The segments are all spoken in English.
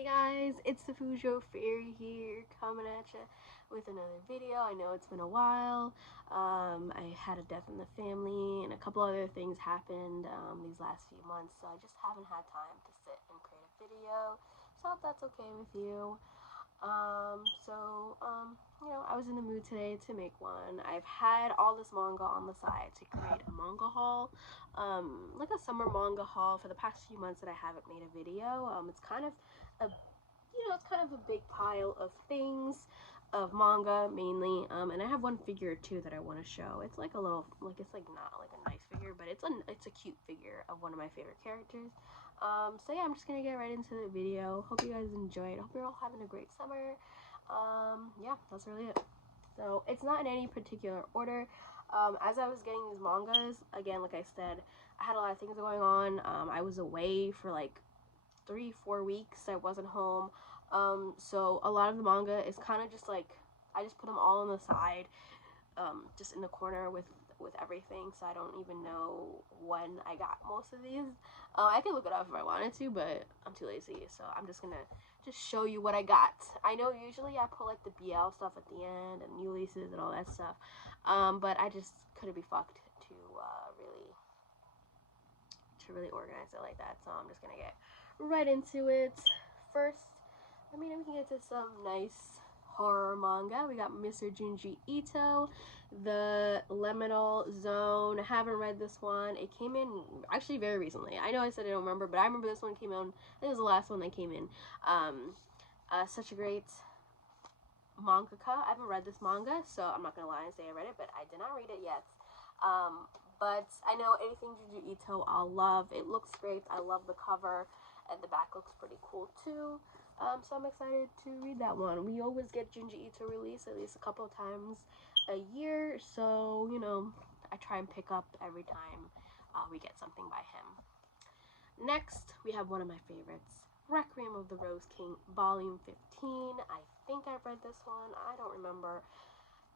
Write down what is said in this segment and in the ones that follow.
Hey guys, it's the Fujo Fairy here, coming at you with another video. I know it's been a while. I had a death in the family and a couple other things happened these last few months, so I just haven't had time to sit and create a video. So I hope that's okay with you. I was in the mood today to make one. I've had all this manga on the side to create a manga haul, like a summer manga haul for the past few months that I haven't made a video. It's kind of a it's kind of a big pile of things, of manga mainly, and I have one figure too that I want to show. It's like a little, it's like not like a nice figure, but it's a cute figure of one of my favorite characters. So yeah, I'm just gonna get right into the video. Hope you guys enjoyed. Hope you're all having a great summer. Yeah, that's really it. So it's not in any particular order. As I was getting these mangas, again, like I said, I had a lot of things going on. I was away for like 3-4 weeks. I wasn't home. So a lot of the manga is kind of just like, I just put them all on the side, just in the corner with everything, so I don't even know when I got most of these. I can look it up if I wanted to, but I'm too lazy, so I'm just gonna show you what I got. I know usually I put like the BL stuff at the end and new releases and all that stuff, but I just couldn't be fucked to really organize it like that, so I'm just gonna get right into it. First, we can get to some nice horror manga. We got Mr. Gingy Ito, The Liminal Zone. I haven't read this one. It came in actually very recently. I know I said I don't remember, but I remember this one came out. I think it was the last one that came in. Such a great mangaka. I haven't read this manga, so I'm not gonna lie and say I read it, but I did not read it yet. But I know anything Gingy Ito I'll love. It looks great. I love the cover, and the back looks pretty cool too. So I'm excited to read that one. We always get Gingy Ito released at least a couple of times a year, so I try and pick up every time we get something by him. Next, we have one of my favorites, Requiem of the Rose King, Volume 15. I think I've read this one. I don't remember.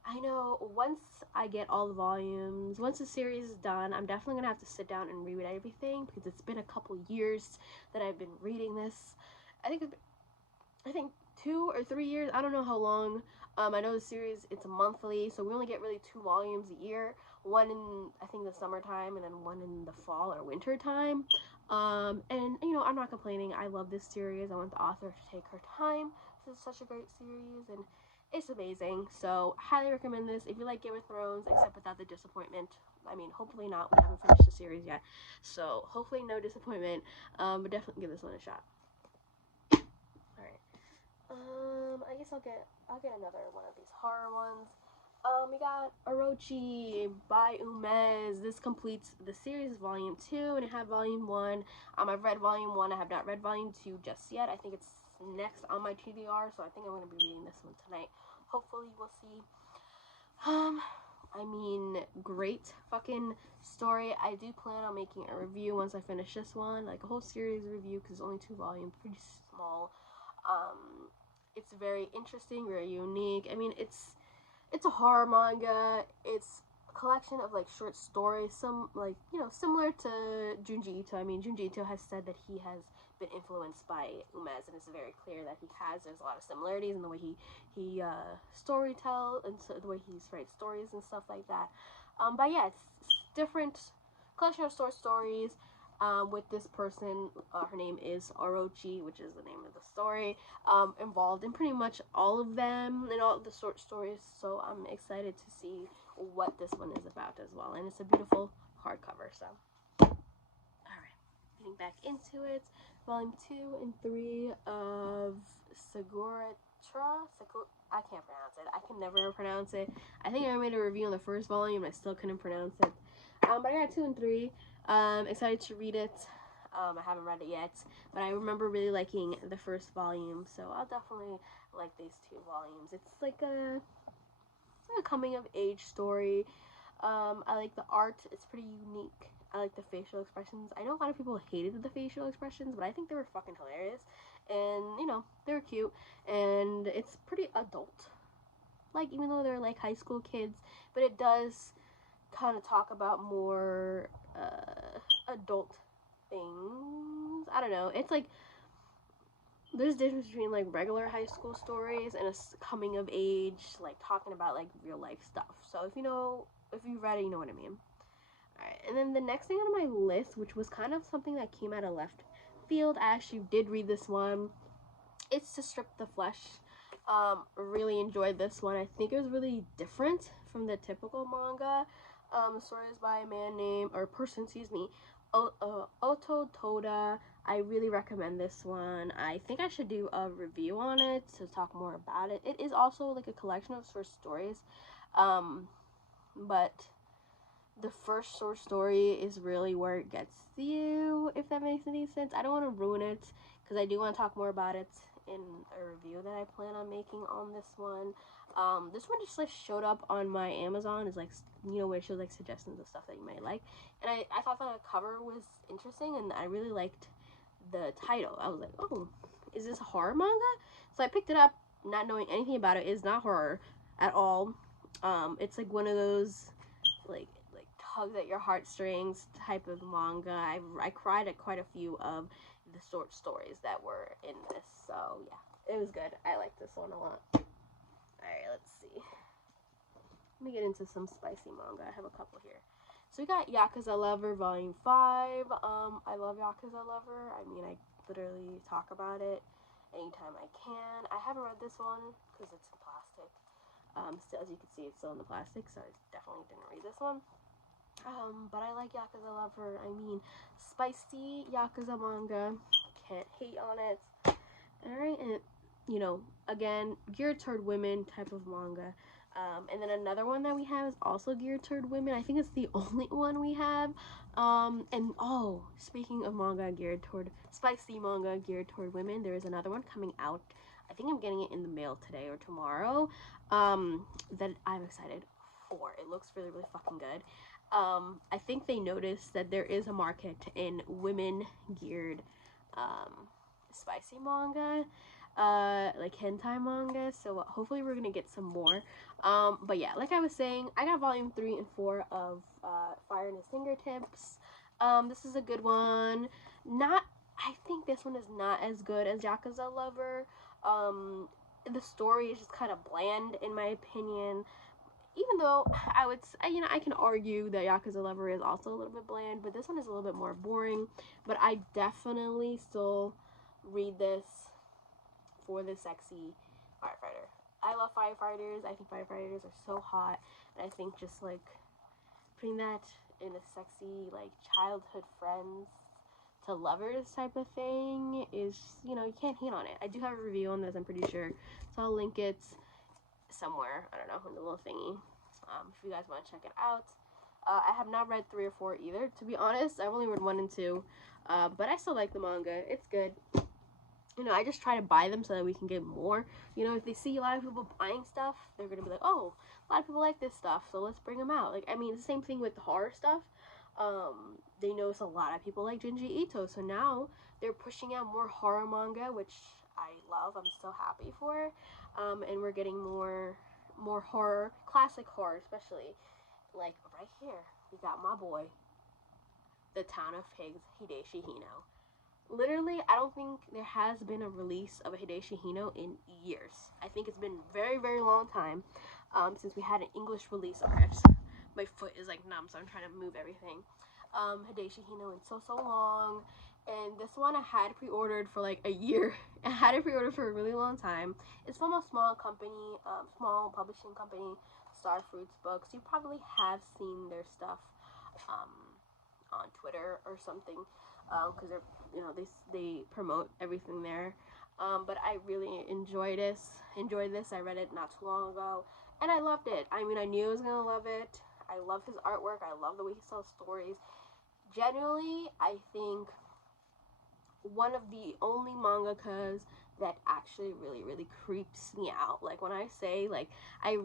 I know once I get all the volumes, once the series is done, I'm definitely gonna have to sit down and reread everything, because it's been a couple years that I've been reading this. I think 2 or 3 years. I don't know how long. I know the series, it's monthly, so we only get really 2 volumes a year. One in, I think, the summertime, and then one in the fall or winter time. And I'm not complaining. I love this series. I want the author to take her time. This is such a great series, and it's amazing. So highly recommend this if you like Game of Thrones, except without the disappointment. Hopefully not. We haven't finished the series yet, so hopefully no disappointment. But definitely give this one a shot. I guess I'll get another one of these horror ones. We got Orochi by Umez. This completes the series, volume 2, and I have volume 1. I've read volume 1. I have not read volume 2 just yet. I think it's next on my TBR, so I think I'm going to be reading this one tonight. Hopefully we'll see. Great fucking story. I do plan on making a review once I finish this one, like a whole series review, because it's only 2 volumes, pretty small. It's very interesting, very unique. It's a horror manga. It's a collection of like short stories, some similar to Junji Ito. Junji Ito has said that he has been influenced by Umez, and it's very clear that he has. There's a lot of similarities in the way he story tell, and so the way he writes stories and stuff like that. But yeah, it's different collection of short stories. With this person, her name is Orochi, which is the name of the story, involved in pretty much all of them and all the short stories, so I'm excited to see what this one is about as well, and it's a beautiful hardcover. So alright, getting back into it, volume 2 and 3 of I can't pronounce it. I can never pronounce it. I think I made a review on the first volume and I still couldn't pronounce it. But I got 2 and 3. Excited to read it. I haven't read it yet, but I remember really liking the first volume, so I'll definitely like these 2 volumes. It's like a coming of age story. I like the art. It's pretty unique. I like the facial expressions. I know a lot of people hated the facial expressions, but I think they were fucking hilarious, and they were cute, and it's pretty adult, like, even though they're like high school kids, but it does kind of talk about more adult things. I don't know. It's like there's a difference between like regular high school stories and a coming of age, like talking about like real life stuff. So if you've read it, you know what I mean. Alright, and then the next thing on my list, which was kind of something that came out of left field, I actually did read this one. It's To Strip the Flesh. Really enjoyed this one. I think it was really different from the typical manga. Stories by a man named, or person, excuse me, Oto Toda. I really recommend this one. I think I should do a review on it to talk more about it. It is also like a collection of short stories, but the first short story is really where it gets you, if that makes any sense. I don't want to ruin it because I do want to talk more about it in a review that I plan on making on this one. This one just like showed up on my Amazon. Is like, you know, where it shows like suggestions of stuff that you might like, and I thought the cover was interesting, and I really liked the title. I was like, oh, is this a horror manga? So I picked it up, not knowing anything about it. It's not horror at all. It's like one of those like tugs at your heartstrings type of manga. I cried at quite a few of the short stories that were in this, so yeah, it was good. I like this one a lot. Alright, let's see. Let me get into some spicy manga. I have a couple here. So we got Yakuza Lover Volume 5. I love Yakuza Lover. I mean, I literally talk about it anytime I can. I haven't read this one because it's in plastic. Still, as you can see, it's still in the plastic, so I definitely didn't read this one. But I like Yakuza Lover. I mean, spicy Yakuza manga. Can't hate on it. Alright, and you know, again, geared toward women type of manga. And then another one that we have is also geared toward women. I think it's the only one we have. And oh, speaking of manga geared toward, spicy manga geared toward women, there is another one coming out. I think I'm getting it in the mail today or tomorrow. That I'm excited for. It looks really, really fucking good. I think they noticed that there is a market in women geared spicy manga, like hentai manga, so hopefully we're gonna get some more. But yeah, like I was saying, I got volume 3 and 4 of Fire in His Fingertips. This is a good one. I think this one is not as good as Yakuza Lover. The story is just kind of bland in my opinion, even though I can argue that Yakuza Lover is also a little bit bland, but this one is a little bit more boring. But I definitely still read this for the sexy firefighter. I love firefighters. I think firefighters are so hot, and I think just like putting that in a sexy like childhood friends to lovers type of thing is, you can't hate on it. I do have a review on this, I'm pretty sure, so I'll link it somewhere, I don't know, in the little thingy, if you guys want to check it out. I have not read 3 or 4 either, to be honest. I've only read 1 and 2, but I still like the manga. It's good. I just try to buy them so that we can get more. If they see a lot of people buying stuff, they're gonna be like, oh, a lot of people like this stuff, so let's bring them out. Like, I mean, the same thing with the horror stuff. They notice a lot of people like Gingy Ito, so now they're pushing out more horror manga, which I love. I'm so happy for. And we're getting more horror, classic horror, especially. Like, right here, we got my boy, the Town of Pigs, Hideshino. Literally, I don't think there has been a release of a Hideshino in years. I think it's been very, very long time since we had an English release of it. My foot is like numb, so I'm trying to move everything. Hideshino in so long, and this one I had pre-ordered for like a year. I had it pre-ordered for a really long time. It's from a small company, small publishing company, Star Fruits Books. You probably have seen their stuff on Twitter or something, because they're they promote everything there. But I really enjoyed this. I read it not too long ago, and I loved it. I mean, I knew I was gonna love it. I love his artwork. I love the way he tells stories. Genuinely, I think one of the only mangakas that actually really, really creeps me out. Like, when I say, like, I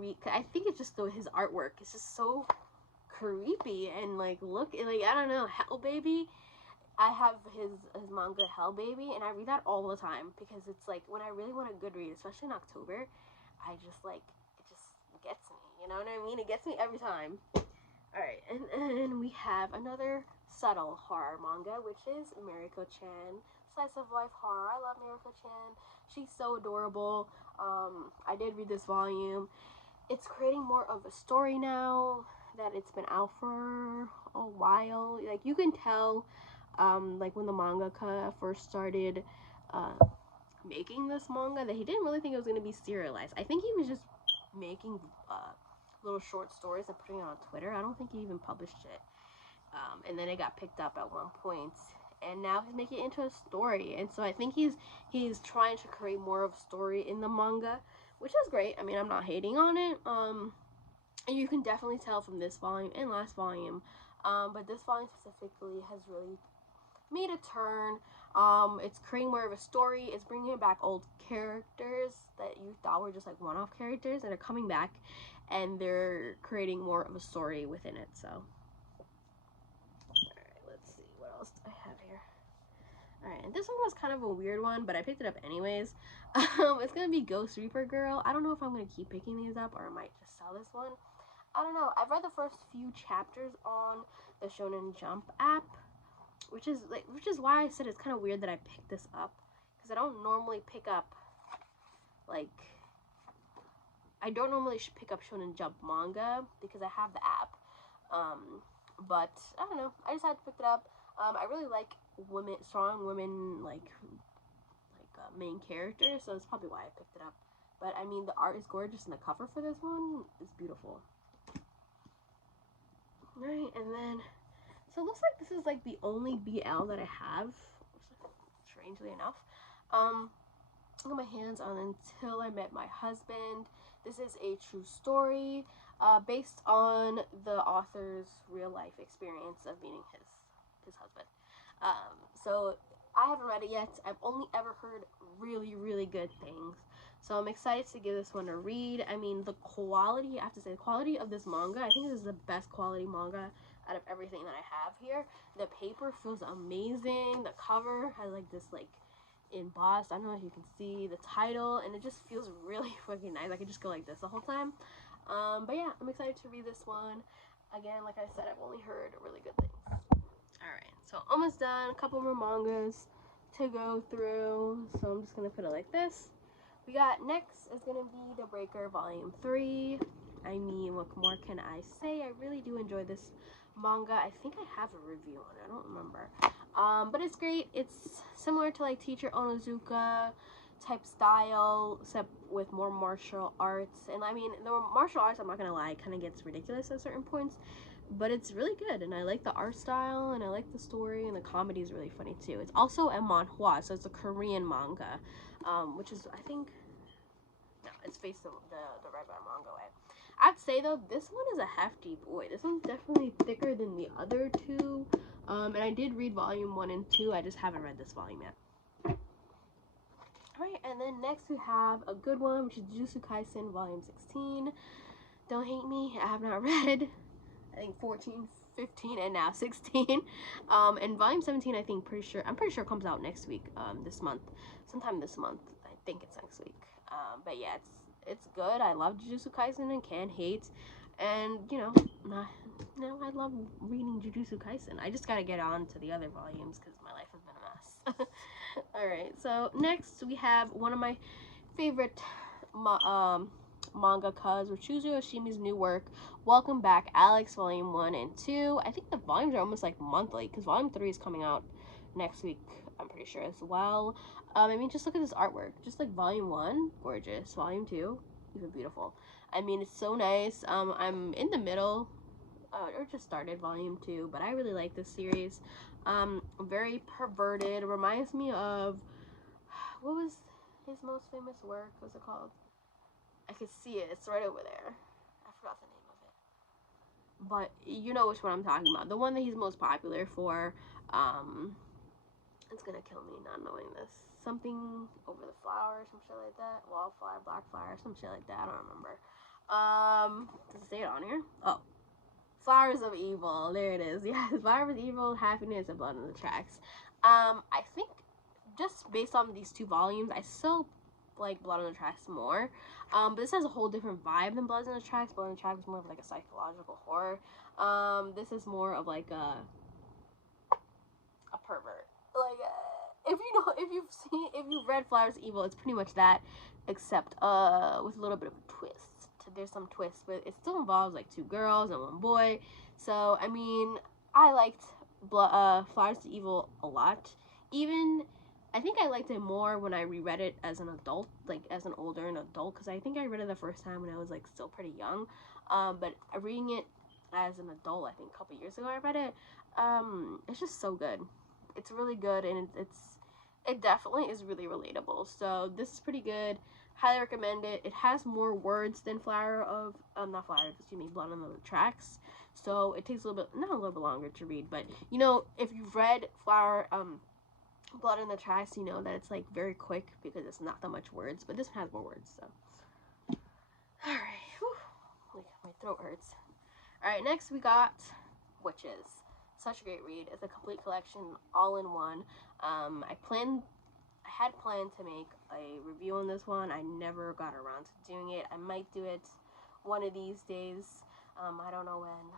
think it's just his artwork. It's just so creepy, and like, look, like, I don't know, Hell Baby. I have his manga Hell Baby, and I read that all the time because it's like when I really want a good read, especially in October, I just like, it just gets me. You know what I mean? It gets me every time. All right, and we have another subtle horror manga, which is Mariko-chan. Slice of life horror. I love Mariko-chan. She's so adorable. I did read this volume. It's creating more of a story now that it's been out for a while. Like, you can tell, like, when the mangaka first started making this manga, that he didn't really think it was going to be serialized. I think he was just making little short stories and putting it on Twitter. I don't think he even published it. And then it got picked up at one point, and now he's making it into a story. And so I think he's trying to create more of a story in the manga, which is great. I mean, I'm not hating on it. And you can definitely tell from this volume and last volume, but this volume specifically has really made a turn. It's creating more of a story. It's bringing back old characters that you thought were just like one-off characters, and are coming back, and they're creating more of a story within it. So, all right, let's see what else I have here. All right, and this one was kind of a weird one, but I picked it up anyways. It's gonna be Ghost Reaper Girl. I don't know if I'm gonna keep picking these up, or I might just sell this one. I don't know. I've read the first few chapters on the Shonen Jump app, which is why I said it's kind of weird that I picked this up, because I don't normally pick up, like, I don't normally pick up Shonen Jump manga because I have the app. But I don't know. I decided to pick it up. I really like strong women, like main characters, so that's probably why I picked it up. But I mean, the art is gorgeous, and the cover for this one is beautiful. Right, and then, so it looks like this is like the only BL that I have, strangely enough. I got my hands on Until I Met My Husband. This is a true story based on the author's real life experience of meeting his husband. So I haven't read it yet. I've only ever heard really, really good things. So I'm excited to give this one a read. I mean, the quality, I have to say, the quality of this manga, I think this is the best quality manga out of everything that I have here. The paper feels amazing. The cover has like this like embossed, I don't know if you can see the title, and it just feels really fucking nice. I could just go like this the whole time. But yeah, I'm excited to read this one. Again, like I said, I've only heard really good things. Alright, so almost done. A couple more mangas to go through. So I'm just gonna put it like this. We got next is gonna be The Breaker Volume 3. I mean, what more can I say? I really do enjoy this manga. I think I have a review on it. I don't remember. But it's great. It's similar to like Teacher Onizuka type style, except with more martial arts. And I mean, the martial arts, I'm not gonna lie, kind of gets ridiculous at certain points, but it's really good, and I like the art style, and I like the story, and the comedy is really funny too. It's also a manhwa, so it's a Korean manga, which is, I think, no, it's faced the regular manga way. I'd say though, this one is a hefty boy. This one's definitely thicker than the other two. And I did read volume 1 and 2. I just haven't read this volume yet. Alright, and then next we have a good one, which is Jujutsu Kaisen volume 16. Don't hate me, I have not read, I think 14, 15, and now 16. And volume 17, I'm pretty sure comes out next week, this month. Sometime this month. I think it's next week. But yeah, it's good. I love Jujutsu Kaisen and can't hate. And, you know, I love reading Jujutsu Kaisen. I just gotta get on to the other volumes because my life has been a mess. Alright, so next we have one of my favorite mangakas, Ruchuzu Yoshimi's new work, Welcome Back, Alex, volume 1 and 2. I think the volumes are almost like monthly because volume 3 is coming out next week, I'm pretty sure as well. I mean, just look at this artwork. Just like volume 1, gorgeous. Volume 2, even beautiful. I mean, it's so nice. I'm in the middle, or just started volume 2, but I really like this series. Very perverted. It reminds me of, what was his most famous work? What's it called? I can see it. It's right over there. I forgot the name of it. But you know which one I'm talking about. The one that he's most popular for. It's gonna kill me not knowing this. Something over the flower, some shit like that. Wildflower, black flower, some shit like that. I don't remember. Does it say it on here? Oh. Flowers of Evil. There it is. Yes, Flowers of Evil, Happiness, and Blood on the Tracks. I think just based on these two volumes, I still like Blood on the Tracks more. But this has a whole different vibe than Blood on the Tracks. Blood on the Tracks is more of like a psychological horror. This is more of like a if you've read Flowers of Evil, it's pretty much that, except with a little bit of a twist. There's some twists, but it still involves like 2 girls and 1 boy. So I mean, I liked Flowers of Evil a lot. Even I think I liked it more when I reread it as an adult, like as an older an adult, because I think I read it the first time when I was like still pretty young. But reading it as an adult, I think a couple years ago I read it. It's just so good. It's really good, and it definitely is really relatable. So this is pretty good. Highly recommend it. It has more words than not Flower, excuse me, Blood on the Tracks. So it takes a little bit, not a little bit longer to read, but you know, if you've read Blood on the Tracks, you know that it's like very quick because it's not that much words, but this one has more words. So, all right, my throat hurts. All right, next we got Witches. Such a great read. It's a complete collection, all in one. I had planned to make a review on this one. I never got around to doing it. I might do it one of these days. I don't know when.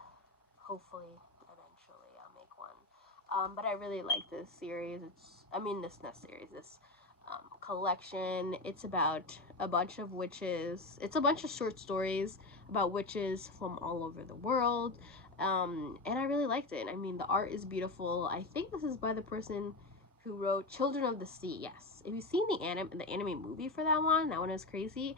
Hopefully, eventually, I'll make one. But I really like this series. This collection. It's about a bunch of witches. It's a bunch of short stories about witches from all over the world. And I really liked it. I mean, the art is beautiful. I think this is by the person who wrote Children of the Sea. Yes, if you've seen the anime movie for that one is crazy.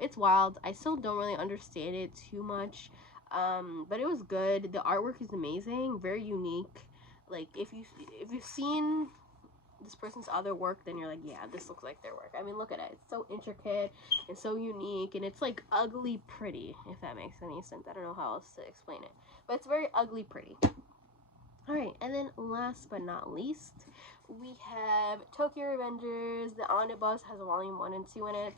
It's wild. I still don't really understand it too much, but it was good. The artwork is amazing, very unique. Like if you've seen this person's other work, then you're like, yeah, this looks like their work. I mean, look at it. It's so intricate and so unique, and it's like ugly pretty, if that makes any sense. I don't know how else to explain it, but it's very ugly pretty. Alright, and then last but not least, we have Tokyo Revengers. The omnibus has volume 1 and 2 in it.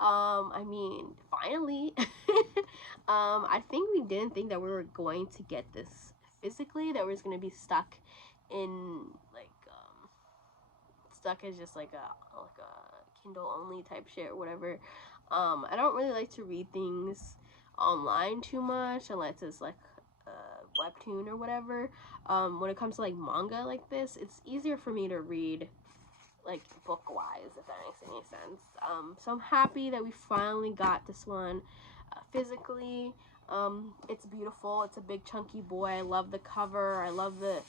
I mean, finally. I think we didn't think that we were going to get this physically, that we was going to be stuck in, like, stuck as just like a Kindle only type shit or whatever. I don't really like to read things online too much unless it's like a webtoon or whatever. When it comes to like manga like this, it's easier for me to read like book wise, if that makes any sense. So I'm happy that we finally got this one physically. It's beautiful. It's a big chunky boy. I love the cover. I love the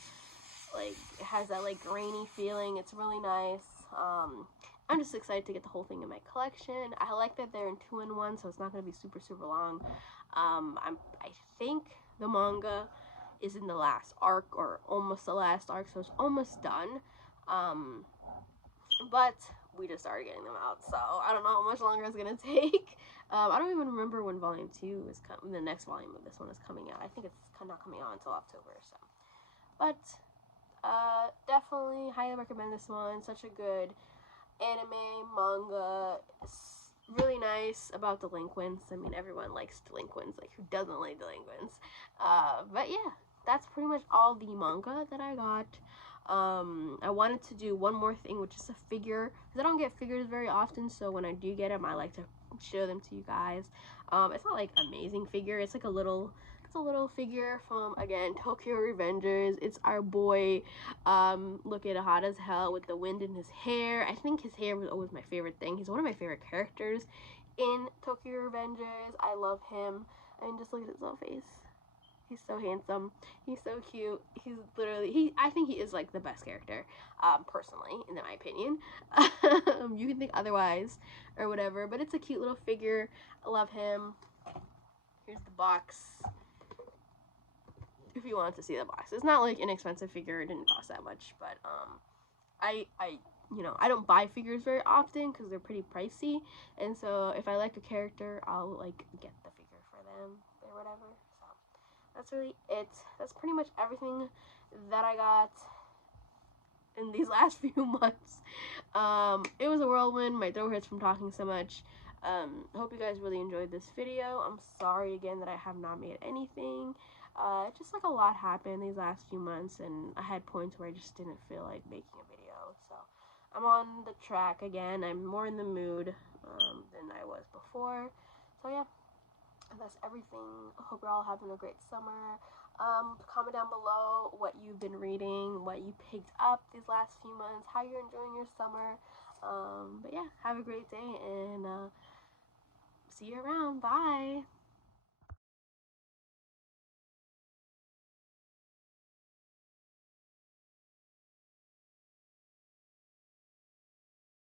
like it has that like grainy feeling. It's really nice. I'm just excited to get the whole thing in my collection. I like that they're in 2-in-1, so it's not going to be super long. I think the manga is in the last arc, or almost the last arc, so it's almost done. But we just started getting them out, so I don't know how much longer it's gonna take. I don't even remember when volume 2 is coming. The next volume of this one is coming out. I think it's not coming out until October. So, but definitely highly recommend this one. Such a good anime manga. It's really nice about delinquents. I mean, everyone likes delinquents. Like, who doesn't like delinquents? But yeah, that's pretty much all the manga that I got. I wanted to do one more thing, which is a figure, because I don't get figures very often, so when I do get them, I like to show them to you guys. It's not like amazing figure. It's like a little figure from, again, Tokyo Revengers. It's our boy, looking hot as hell with the wind in his hair. I think his hair was always my favorite thing. He's one of my favorite characters in Tokyo Revengers. I love him. I mean, just look at his little face. He's so handsome. He's so cute. He's literally, I think he is like the best character, personally, in my opinion. You can think otherwise or whatever, but it's a cute little figure. I love him. Here's the box. If you wanted to see the box, it's not like an inexpensive figure. It didn't cost that much, but I don't buy figures very often because they're pretty pricey, and so if I like a character, I'll like get the figure for them or whatever. So that's really it. That's pretty much everything that I got in these last few months. It was a whirlwind. My throat hurts from talking so much. Hope you guys really enjoyed this video. I'm sorry again that I have not made anything. Just like a lot happened these last few months, and I had points where I just didn't feel like making a video. So I'm on the track again. I'm more in the mood than I was before. So yeah, that's everything. I hope you're all having a great summer. Comment down below what you've been reading, what you picked up these last few months, how you're enjoying your summer. But yeah, have a great day, and see you around. Bye.